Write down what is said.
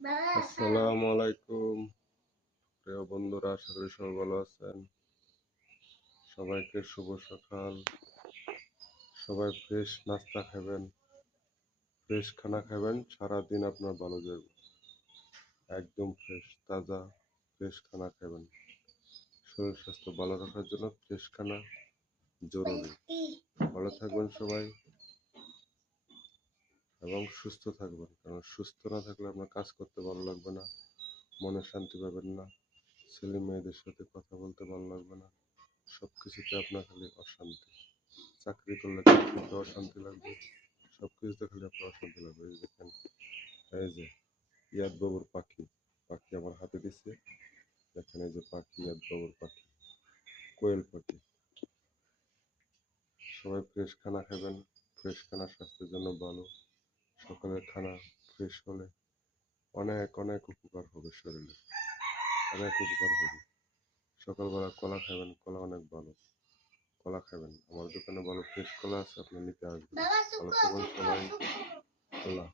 আসসালামু আলাইকুম প্রিয় বন্ধুরা, আশা করি সবাই ভালো আছেন। সবাইকে শুভ সকাল। সবাই ফ্রেশ নাস্তা খাবেন, ফ্রেশ খানা খাবেন, সারাদিন আপনার ভালো যাবে। একদম ফ্রেশ তাজা ফ্রেশ খানা খাবেন। শরীর স্বাস্থ্য ভালো রাখার জন্য ফ্রেশ খানা জরুরি। ভালো থাকবেন সবাই এবং সুস্থ থাকবেন, কারণ সুস্থ না থাকলে আপনার কাজ করতে ভালো লাগবে না, মনে শান্তি পাবেন না, ছেলে মেয়েদের সাথে কথা বলতে ভালো লাগবে না, সবকিছুতে আপনার খালি অশান্তি। চাকরি করলে চাকরিতে অশান্তি লাগবে, সবকিছুতে খালি আপনার অশান্তি লাগবে। এই দেখেন, এই যে ইয়াদ বাবুর পাখি, পাখি আমার হাতে দিচ্ছে, দেখেন এই যে পাখি, ইয়াদ বাবুর পাখি, কোয়েল পাখি। সবাই ফ্রেশ খানা খাবেন, ফ্রেশ খানা স্বাস্থ্যের জন্য ভালো। সকালের খানা ফ্রেশ হলে অনেক অনেক উপকার হবে শরীরে, অনেক উপকার হবে। সকালবেলা কলা খাবেন, কলা অনেক ভালো, কলা খাবেন। আমার দোকানে ভালো ফ্রেশ কলা আছে, আপনি নিতে আসবেন। ভালো থাকবেন সবাই, আল্লাহ।